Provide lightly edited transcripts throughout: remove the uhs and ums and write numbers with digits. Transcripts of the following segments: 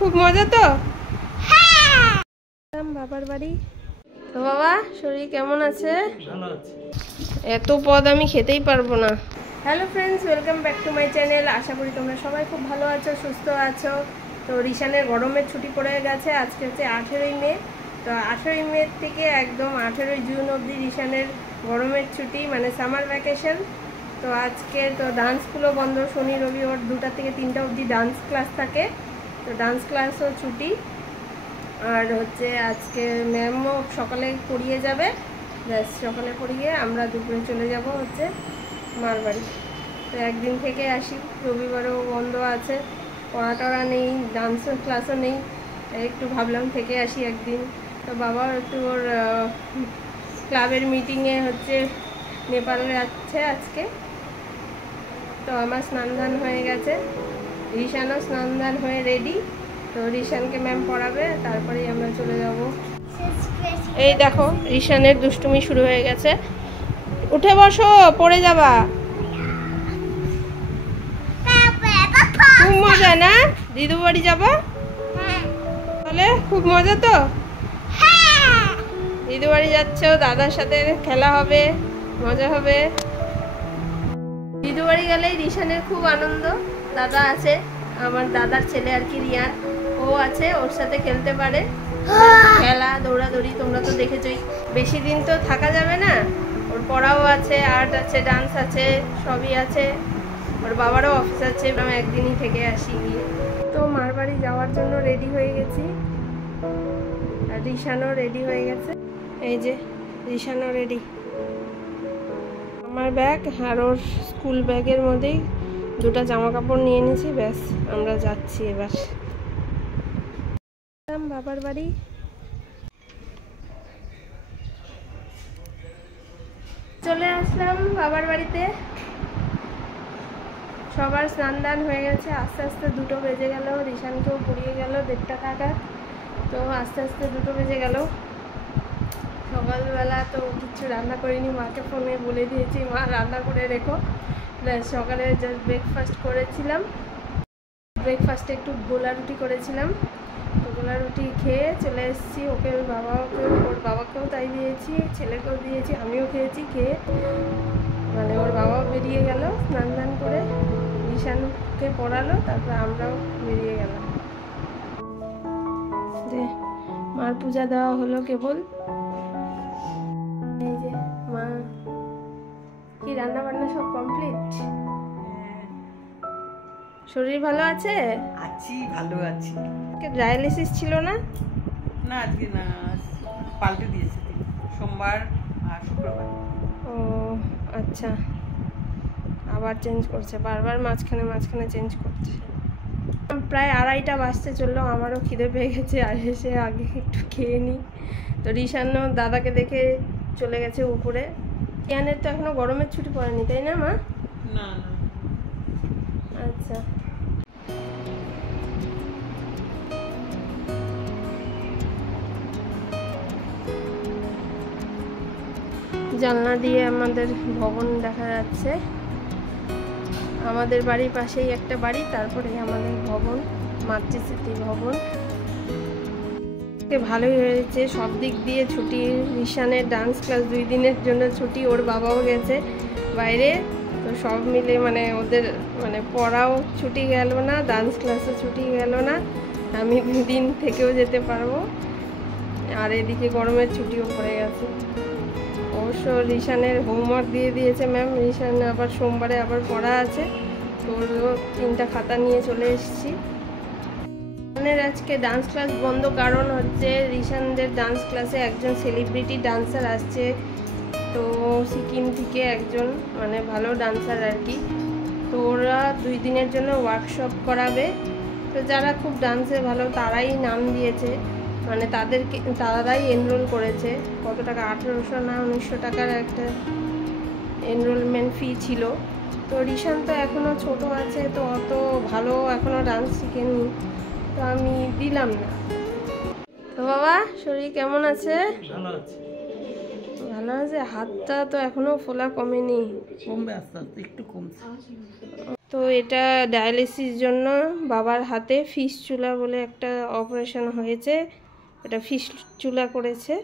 খুব মজা তো? বাবার বাড়ি। তো বাবা শরীর কেমন আছে? এত পদ আমি খেতেই পারবো না। Hello friends, welcome back to my channel. আশা করি তোমরা সবাই খুব ভালো আছো, সুস্থ আছো। তো রিশানের গরমের ছুটি পড়ে গেছে। আজকে হচ্ছে 18ই মে। তো 18ই মে থেকে একদম 18ই জুন অবধি রিশানের গরমের ছুটি, মানে সামার ভ্যাকেশন। তো আজকে তো ডান্সগুলো বন্ধ, শনি রবি ওর 2টা থেকে 3টা অবধি ডান্স ক্লাস থাকে। তো ডান্স ক্লাসও ছুটি। আর হচ্ছে আজকে ম্যামও সকালে পড়িয়ে যাবে, ব্যাস সকালে পড়িয়ে আমরা দুপুরে চলে যাব হচ্ছে মার বাড়ি। তো একদিন থেকে আসি, রবিবারও বন্ধ আছে, পড়াটরা নেই, ডান্স ক্লাসও নেই, একটু ভাবলাম থেকে আসি একদিন। তো বাবা একটু ওর ক্লাবের মিটিংয়ে হচ্ছে নেপালে যাচ্ছে আজকে। তো আমার স্নান ধান হয়ে গেছে, রিশানও স্নান ধান হয়ে রেডি। তো রিশানকে ম্যাম পড়াবে, তারপরেই আমরা চলে যাব। এই দেখো রিশানের দুষ্টুমি শুরু হয়ে গেছে। উঠে বসো, পড়ে যাবা। খুব মজা না? দিদু বাড়ি যাবো তাহলে? খুব মজা তো? দিদু বাড়ি যাচ্ছ, দাদার সাথে খেলা হবে, মজা হবে। দিদু বাড়ি গেলেই রিশানের খুব আনন্দ। দাদা আছে, আমার দাদার ছেলে আর কি, রিয়ান, ও আছে, ওর সাথে খেলতে পারে। খেলা দৌড়াদৌড়ি তোমরা তো দেখেছই। বেশি দিন তো থাকা যাবে না, ওর পড়াও আছে, আর্ট আছে, ডান্স আছে, সবই আছে। ওর বাবারও অফিস আছে, আমি একদিনই থেকে আসি গিয়ে। তো মার বাড়ি যাওয়ার জন্য রেডি হয়ে গেছি, আর রিশানও রেডি হয়ে গেছে। এই যে রিশানও রেডি। আমার ব্যাগ আর ওর স্কুল ব্যাগের মধ্যেই 2টা জামা কাপড় নিয়ে নিয়েছি, ব্যাস আমরা যাচ্ছি এবার বাবার বাড়ি। চলে আসলাম বাবার বাড়িতে। সবার স্নান দান হয়ে গেছে, আস্তে আস্তে 2টো বেজে গেল। রিশানকেও পড়িয়ে গেল 1:30 নাগাদ। তো আস্তে আস্তে 2টো বেজে গেল। সকালবেলা তো কিছু রান্না করিনি, মাকে ফোনে বলে দিয়েছি মা রান্না করে রেখো। সকালে জাস্ট ব্রেকফাস্ট করেছিলাম, ব্রেকফাস্টে একটু গোলা রুটি করেছিলাম। তো গোলা রুটি খেয়ে চলে এসেছি। ওর বাবাকেও তাই দিয়েছি, ছেলেকেও দিয়েছি, আমিও খেয়েছি। খেয়ে মানে ওর বাবাও বেরিয়ে গেল স্নান দান করে, রিশানকে পড়ালো, তারপর আমরাও বেরিয়ে গেলাম। যে মার পূজা দেওয়া হলো কেবল। এই যে মা, কি রান্না বান্না সব কমপ্লিট? শরীর ভালো আছে? আছি, ভালো আছি। ডায়ালিসিস ছিল না? না আজকে না, পাল্টে দিয়েছে, সোমবার আর শুক্রবার। ও আচ্ছা, আবার চেঞ্জ করছে, বারবার মাঝখানে মাঝখানে চেঞ্জ করছে। প্রায় 2:30টা বাজতে চললো, আমারও খিদে পেয়ে গেছে, আর এসে আগে একটু খেয়ে নিই। তো রিশানও দাদাকে দেখে চলে গেছে উপরে। রিয়ানের তো এখনো গরমের ছুটি পড়েনি, তাই না মা? না না। আচ্ছা, জানলা দিয়ে আমাদের ভবন দেখা যাচ্ছে। আমাদের বাড়ির পাশেই একটা বাড়ি, তারপরে আমাদের ভবন, মাতৃস্মৃতি ভবন। ভালোই হয়েছে, সব দিক দিয়ে ছুটি। রিশানের ডান্স ক্লাস 2 দিনের জন্য ছুটি, ওর বাবাও গেছে বাইরে। তো সব মিলে মানে ওদের মানে পড়াও ছুটি গেল না, ডান্স ক্লাসও ছুটি গেল না, আমি 2 দিন থেকেও যেতে পারবো। আর এদিকে গরমের ছুটিও পড়ে গেছে। অবশ্য রিশানের হোমওয়ার্ক দিয়ে দিয়েছে ম্যাম। রিশান আবার সোমবারে আবার পড়া আছে, তো 3টা খাতা নিয়ে চলে এসেছি। রিশানের আজকে ডান্স ক্লাস বন্ধ, কারণ হচ্ছে রিশানদের ডান্স ক্লাসে একজন সেলিব্রিটি ডান্সার আসছে। তো সিকিম থেকে একজন মানে ভালো ডান্সার আর কি। তো ওরা 2 দিনের জন্য ওয়ার্কশপ করাবে। তো যারা খুব ডান্সে ভালো তারাই নাম দিয়েছে, মানে তারাই এনরোল করেছে। কত টাকা, 1800 না 1900 টাকার একটা এনরোলমেন্ট ফি ছিল। তো রিশান তো এখনও ছোট আছে, তো অত ভালো এখনও ডান্স শিখেনি, তো আমি দিলাম না। তো বাবা শরীর কেমন আছে? ভালো আছে। ভালো আছে। হাতটা তো এখনো ফোলা কমেনি? কমবে, আস্তে আস্তে একটু কমছে। তো এটা ডায়ালিসিস জন্য বাবার হাতে ফিস্টুলা বলে একটা অপারেশন হয়েছে, এটা ফিস্টুলা করেছে।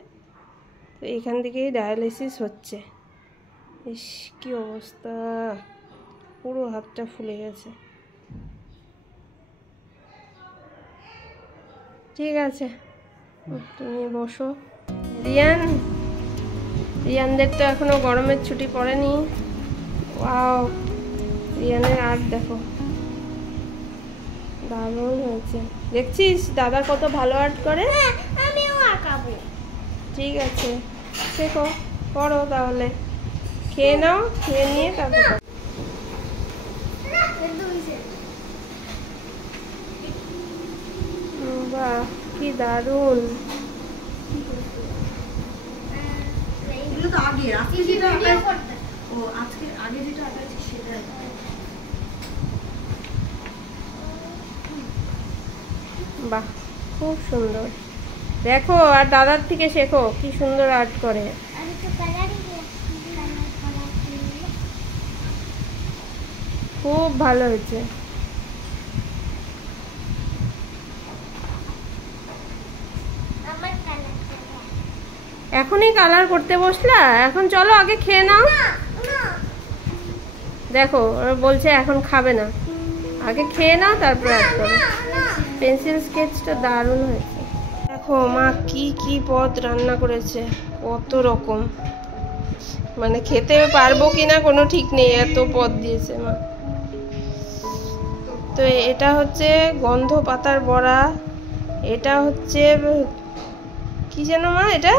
তো এখান থেকেই ডায়ালিসিস হচ্ছে। ইস কি অবস্থা, পুরো হাতটা ফুলে গেছে। ঠিক আছে তুমি বসো। রিয়ানদের তো এখনো গরমের ছুটি পড়েনি। ওয়াও, রিয়ানের আর্ট দেখো, দারুণ হয়েছে। দেখছিস দাদা কত ভালো আর্ট করে। আমিও আঁকাবো। ঠিক আছে শেখো, করো তাহলে। খেয়ে নাও, খেয়ে নিয়ে তারপর করো। বাহ কি দারুণ। এগুলো তো আগে আজকে যেটা ও আজকে আগে যেটা আঁকাইছি সেটা বাহ খুব সুন্দর। দেখো আর দাদার থেকে শেখো, কি সুন্দর আর্ট করে। খুব ভালো হয়েছে। এখনই কালার করতে বসলা? এখন চলো আগে খেয়ে নাও। দেখো ওরা বলছে এখন খাবে না, আগে খেয়ে নাও তারপর আর্ট করো। পেন্সিল স্কেচটা দারুণ হয়েছে। দেখো মা কি কি পদ রান্না করেছে, কত রকম, মানে খেতে পারবো কিনা কোনো ঠিক নেই, এত পদ দিয়েছে মা। তো এটা হচ্ছে গন্ধ পাতার বড়া, এটা হচ্ছে কি যেন মা এটা,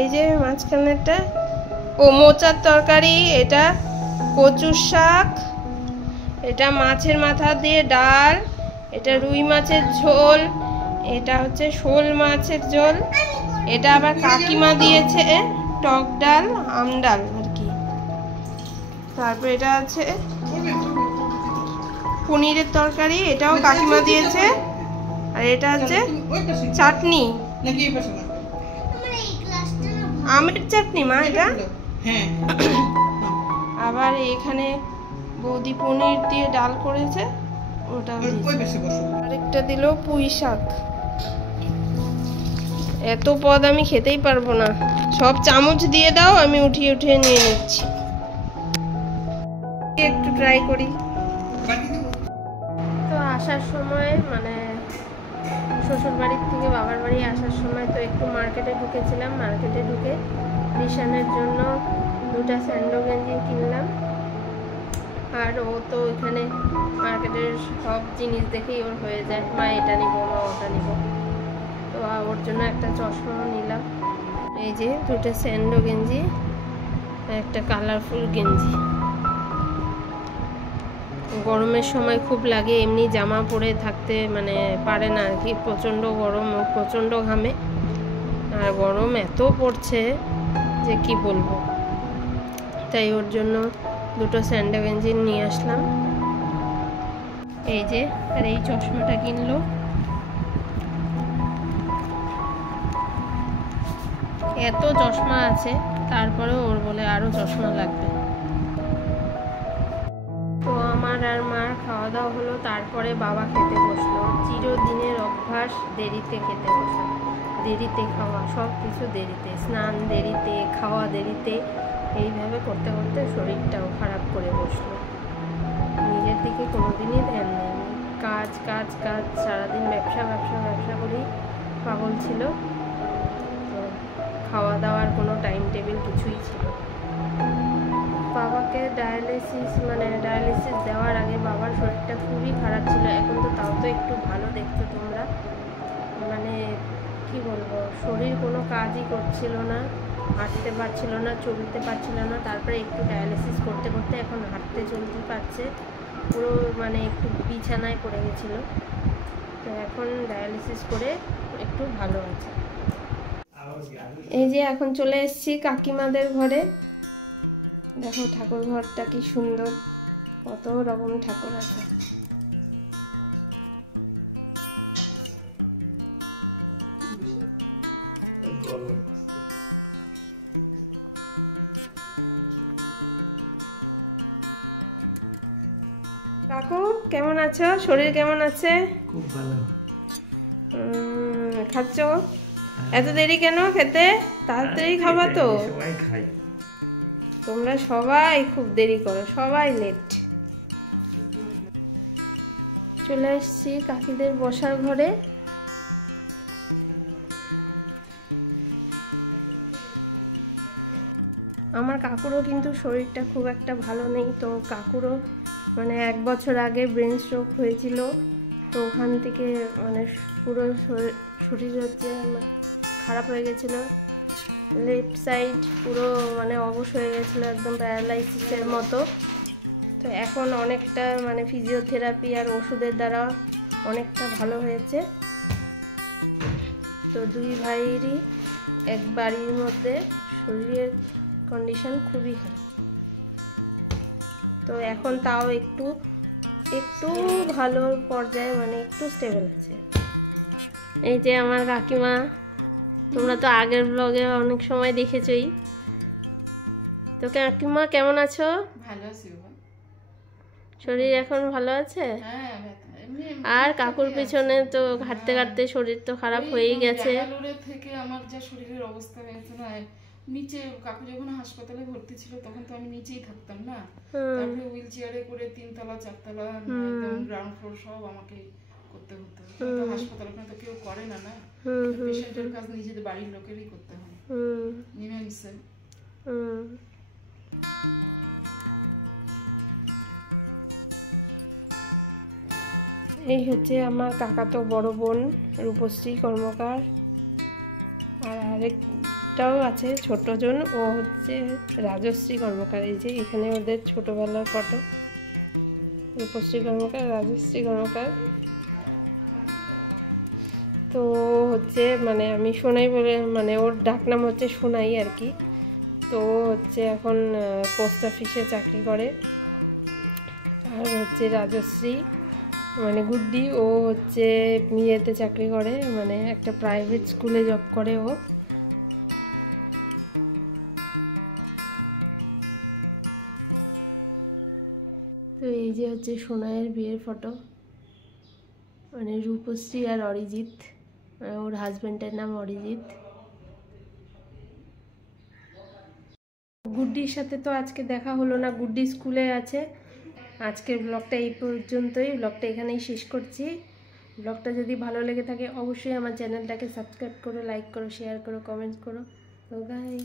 এই যে মাঝখানেরটা ও মোচার তরকারি, এটা কচুর শাক, এটা মাছের মাথা দিয়ে ডাল, এটা রুই মাছের ঝোল, এটা হচ্ছে শোল মাছের ঝোল, এটা আবার কাকিমা দিয়েছে টক ডাল, আম ডাল আর কি। তারপর এটা আছে পনিরের তরকারি, এটাও কাকিমা দিয়েছে। আর এটা হচ্ছে চাটনি, আমের চাটনি মা এটা। আবার এখানে বৌদি পনির দিয়ে ডাল করেছে, ওটা আরেকটা দিল পুঁই শাক। এত পদ আমি খেতেই পারবো না, সব চামচ দিয়ে দাও, আমি উঠিয়ে উঠিয়ে নিয়ে নিচ্ছি। একটু ট্রাই করি। তো আসার সময় মানে শ্বশুর বাড়ির থেকে বাবার বাড়ি আসার সময় তো একটু মার্কেটে ঢুকেছিলাম। মার্কেটে ঢুকে রিশানের জন্য দুটা স্যান্ডো গেঞ্জি কিনলাম। আর ও তো ওইখানে মার্কেটের সব জিনিস দেখেই ওর হয়ে যায়, মা এটা নিব, মা ওটা নিব। তো ওর জন্য একটা চশমাও নিলাম। এই যে দুটো স্যান্ডো গেঞ্জি, একটা কালারফুল গেঞ্জি। গরমের সময় খুব লাগে, এমনি জামা পরে থাকতে মানে পারে না আর কি, প্রচণ্ড গরম, প্রচণ্ড ঘামে। আর গরম এত পড়ছে যে কি বলবো, তাই ওর জন্য দুটো স্যান্ডো গেঞ্জি নিয়ে আসলাম। এই যে আর এই চশমাটা কিনলো। এত চশমা আছে তারপরেও ওর বলে আরো চশমা লাগবে। তো আমার আর মার খাওয়া দাওয়া হলো, তারপরে বাবা খেতে বসলো। চিরদিনের অভ্যাস দেরিতে খেতে বসা, দেরিতে খাওয়া, সব কিছু দেরিতে, স্নান দেরিতে, খাওয়া দেরিতে, এইভাবে করতে করতে শরীরটাও খারাপ করে বসলো। নিজের দিকে কোনোদিনই ধ্যান নেয়নি, কাজ কাজ কাজ, সারাদিন ব্যবসা ব্যবসা ব্যবসা করেই পাগল ছিল। তো খাওয়া দাওয়ার কোনো টাইম টেবিল কিছুই ছিল। বাবাকে ডায়ালিসিস দেওয়ার আগে বাবার শরীরটা খুবই খারাপ ছিল। এখন তো তাও তো একটু ভালো দেখছো তোমরা, মানে কি বলবো, শরীর কোনো কাজই করছিল না, হাঁটতে পারছিল না, চলতে পারছিল না। তারপরে একটু ডায়ালিসিস করতে করতে এখন হাঁটতে চলতে পারছে, পুরো মানে একটু বিছানায় পড়ে গেছিলো। তো এখন ডায়ালিসিস করে একটু ভালো আছে। এই যে এখন চলে এসেছি কাকিমাদের ঘরে। দেখো ঠাকুর ঘরটা কি সুন্দর, কত রকম ঠাকুর আছে। কাকু কেমন আছো? শরীর কেমন আছে? খুব ভালো। খাচ্ছ? এত দেরি কেন খেতে? তাড়াতাড়ি খাবা তো। সবাই খাই। তোমরা সবাই খুব দেরি করো, সবাই লেট। চলে এসেছি কাকিদের বসার ঘরে। আমার কাকুরও কিন্তু শরীরটা খুব একটা ভালো নেই, তো কাকুরও মানে 1 বছর আগে ব্রেন স্ট্রোক হয়েছিল। তো ওখান থেকে মানে পুরো শরীর হচ্ছে খারাপ হয়ে গেছিলো। লেফট সাইড পুরো মানে অবশ হয়ে গেছিলো, একদম প্যারালাইসিসের মতো। তো এখন অনেকটা মানে ফিজিওথেরাপি আর ওষুধের দ্বারা অনেকটা ভালো হয়েছে। তো দুই ভাইয়েরই এক বাড়ির মধ্যে শরীরের কন্ডিশন খুবই খারাপ। তো এখন তাও একটু ভালো পর্যায়ে, মানে একটু স্টেবল আছে। এই যে আমার কাকিমা, তোমরা তো আগের ব্লগে অনেক সময় দেখেছই। তো কাকিমা কেমন আছো? ভালো আছি বাবা। শরীর এখন ভালো আছে? হ্যাঁ, আর কাকুর পিছনে তো ঘাটতে ঘাটতে শরীর তো খারাপ হয়েই গেছে। ব্যাঙ্গালোরে থেকে আমার যা শরীরের অবস্থা হয়েছে না, নিচে কাকু যখন হাসপাতালে ভর্তি ছিল তখন তো আমি নিচেই থাকতাম না। তারপরে হুইল চেয়ারে করে 3 তলা 4 তলা একদম গ্রাউন্ড ফ্লোর সব আমাকে করতে হতো। তো হাসপাতালে তো কেউ করে না, না পেশেন্টের কাজ নিজেদের বাড়ির লোকেরই করতে হয়। নিমেন্সে এই হচ্ছে আমার কাকাতো বড় বোন রূপশ্রী কর্মকার, আর আরেকটাও আছে ছোট জন, ও হচ্ছে রাজশ্রী কর্মকার। এই যে এখানে ওদের ছোটবেলার ফটো, রূপশ্রী কর্মকার, রাজশ্রী কর্মকার। তো হচ্ছে মানে আমি সোনাই বলে, মানে ওর ডাকনাম হচ্ছে সোনাই আর কি। তো হচ্ছে এখন পোস্ট অফিসে চাকরি করে। আর হচ্ছে রাজশ্রী মানে গুড্ডি, ও হচ্ছে ইয়েতে চাকরি করে, মানে একটা প্রাইভেট স্কুলে জব করে ও। তো এই যে হচ্ছে সোনাইয়ের বিয়ের ফটো, মানে রূপশ্রী আর অরিজিৎ, ওর হাজব্যান্ডের নাম অরিজিৎ। গুড্ডির সাথে তো আজকে দেখা হলো না, গুড্ডি স্কুলে আছে। আজকের ব্লগটা এই পর্যন্তই, ব্লগটা এখানেই শেষ করছি। ব্লগটা যদি ভালো লেগে থাকে অবশ্যই আমার চ্যানেলটাকে সাবস্ক্রাইব করো, লাইক করো, শেয়ার করো, কমেন্টস করো। তো বাই।